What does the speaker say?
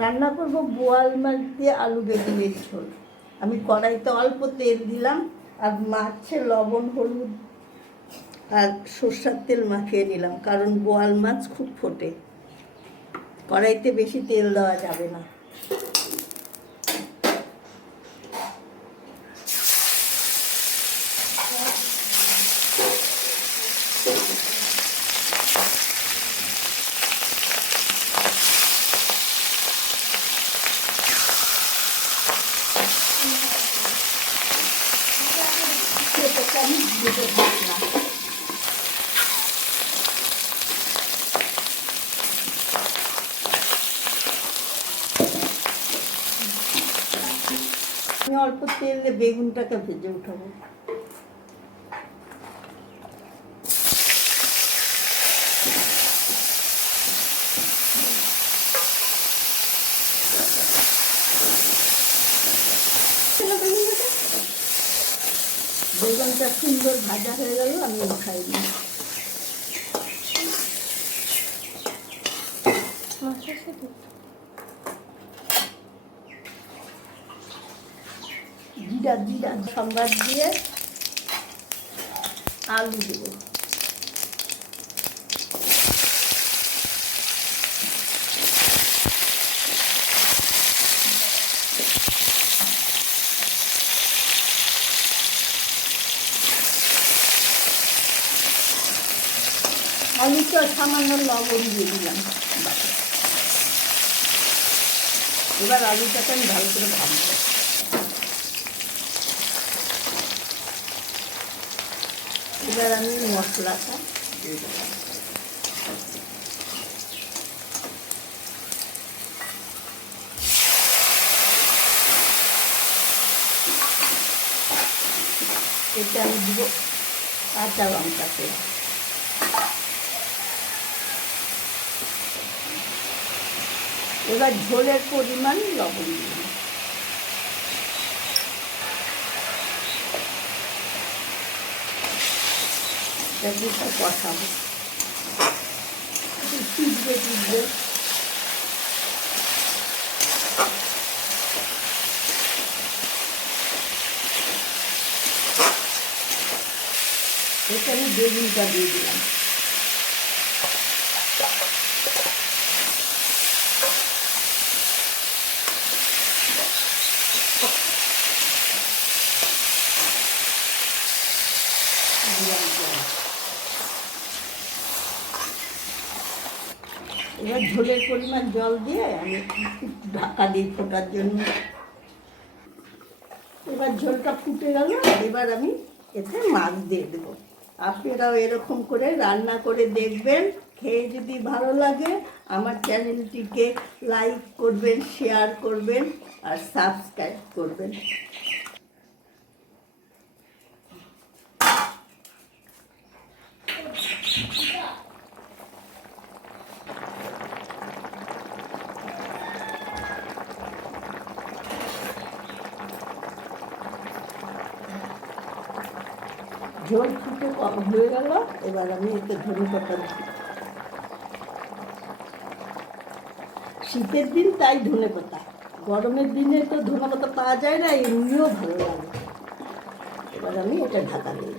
রান্না করব বোয়াল মাছ দিয়ে আলু বেগুনের ঝোল। আমি কড়াইতে অল্প তেল দিলাম, আর মাছে লবণ, হলুদ আর সর্ষার তেল মাখিয়ে নিলাম, কারণ বোয়াল মাছ খুব ফোটে। কড়াইতে বেশি তেল দেওয়া যাবে না। আমি থাকলাম। আমি অল্প তেল দিয়ে বেগুনটাকে ভেজে উঠাবো। বেগুনটা সুন্দর ভাজা হয়ে গেল আমি উঠাই দিই জিরা সম্বাদ দিয়ে আলু দেবো। আলুটা সামান্য লবণ দিয়ে দিলাম। এবার আলুটাকে আমি ভালো করে ভাজবো। এবার আমি মশলাটা দিয়ে দিলাম এটা আমি দিব কাঁচা লঙ্কা পেঁয়াজ। এবার ঝোলের পরিমাণ লবণ দিলাম। এটাকে একটু কষাবো। একটু চিপবে চিপবে এখানে বেগুনটা দিয়ে দিলাম। এবার ঝোলের পরিমাণ জল দিয়ে আমি ঢাকা দিই ফোটার জন্য। এবার ঝোলটা ফুটে গেল এবার আমি এতে মাছ দিয়ে দেবো। আপনারাও এরকম করে রান্না করে দেখবেন। খেয়ে যদি ভালো লাগে, আমার চ্যানেলটিকে লাইক করবেন, শেয়ার করবেন, আর সাবস্ক্রাইব করবেন। ঝোল ফুটে কম হয়ে গেল, এবার আমি এতে ধনে পাতা শীতের দিন তাই ধনে পাতা গরমের দিনে তো ধনে পাতা পাওয়া যায় না, এমনিও ভালো লাগে। এবার আমি এটা ঢাকা দিয়ে